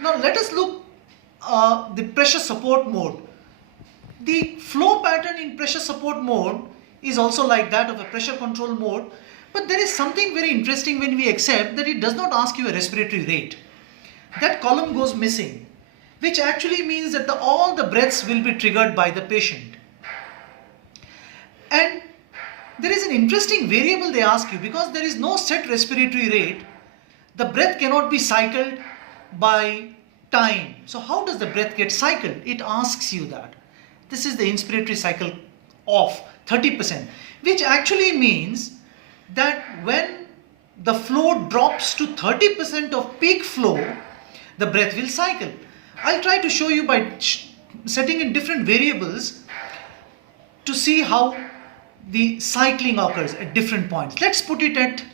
Now let us look the pressure support mode. The flow pattern in pressure support mode is also like that of a pressure control mode, but there is something very interesting when we accept that it does not ask you a respiratory rate. That column goes missing, which actually means that all the breaths will be triggered by the patient. And there is an interesting variable they ask you, because there is no set respiratory rate, the breath cannot be cycled by time. So how does the breath get cycled? It asks you that. This is the inspiratory cycle of 30%, which actually means that when the flow drops to 30% of peak flow, the breath will cycle. I'll try to show you by setting in different variables to see how the cycling occurs at different points. Let's put it at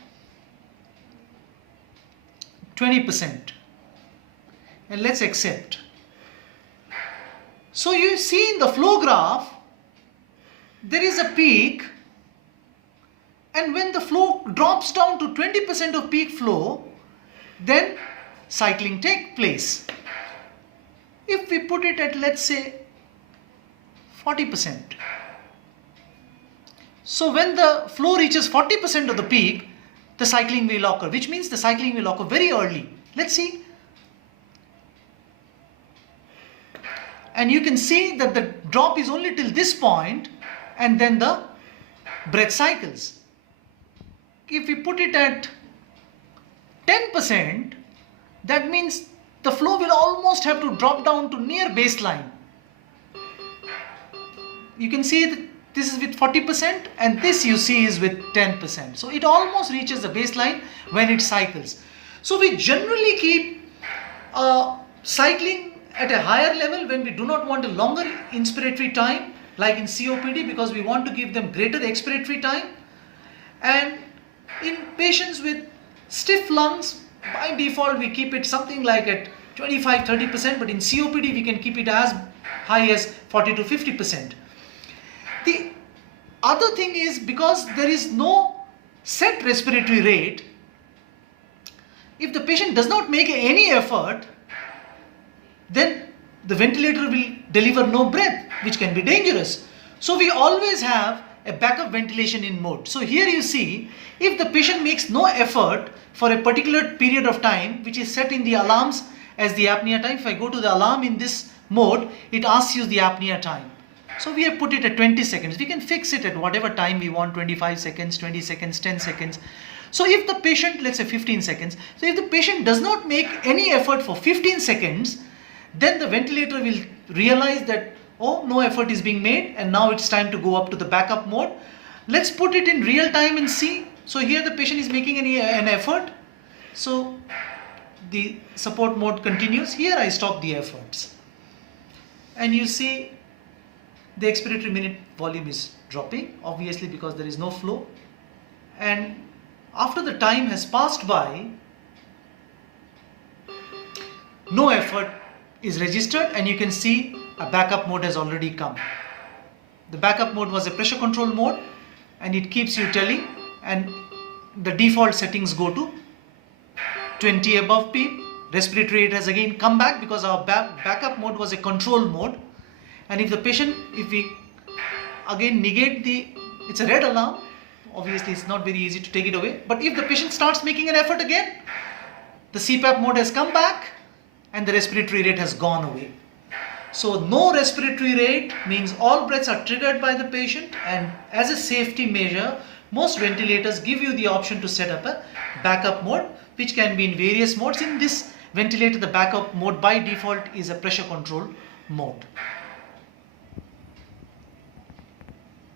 20% and let's accept. So you see in the flow graph, there is a peak, and when the flow drops down to 20% of peak flow, then cycling takes place. If we put it at, let's say, 40%. So when the flow reaches 40% of the peak, the cycling will occur, which means the cycling will occur very early. Let's see. And you can see that the drop is only till this point, and then the breath cycles. If we put it at 10%, that means the flow will almost have to drop down to near baseline. You can see that this is with 40% and this you see is with 10%. So it almost reaches the baseline when it cycles. So we generally keep cycling at a higher level when we do not want a longer inspiratory time, like in COPD, because we want to give them greater expiratory time. And in patients with stiff lungs, by default we keep it something like at 25-30%, but in COPD we can keep it as high as 40 to 50%. The other thing is, because there is no set respiratory rate, if the patient does not make any effort, then the ventilator will deliver no breath, which can be dangerous. So we always have a backup ventilation in mode. So here you see, if the patient makes no effort for a particular period of time, which is set in the alarms as the apnea time, if I go to the alarm in this mode, it asks you the apnea time. So we have put it at 20 seconds. We can fix it at whatever time we want, 25 seconds, 20 seconds, 10 seconds. So if the patient, let's say 15 seconds, so if the patient does not make any effort for 15 seconds, then the ventilator will realize that, oh, no effort is being made, and now it's time to go up to the backup mode. Let's put it in real time and see. So here the patient is making an effort. So the support mode continues. Here I stop the efforts. And you see the expiratory minute volume is dropping, obviously because there is no flow. And after the time has passed by, no effort is registered, and you can see a backup mode has already come. The backup mode was a pressure control mode, and it keeps you telling, and the default settings go to 20 above peak. Respiratory rate has again come back because our backup mode was a control mode. And if the patient, if we again negate it's a red alarm, obviously it's not very easy to take it away, but if the patient starts making an effort again, the CPAP mode has come back and the respiratory rate has gone away. So no respiratory rate means all breaths are triggered by the patient, and as a safety measure, most ventilators give you the option to set up a backup mode, which can be in various modes. In this ventilator, the backup mode by default is a pressure control mode.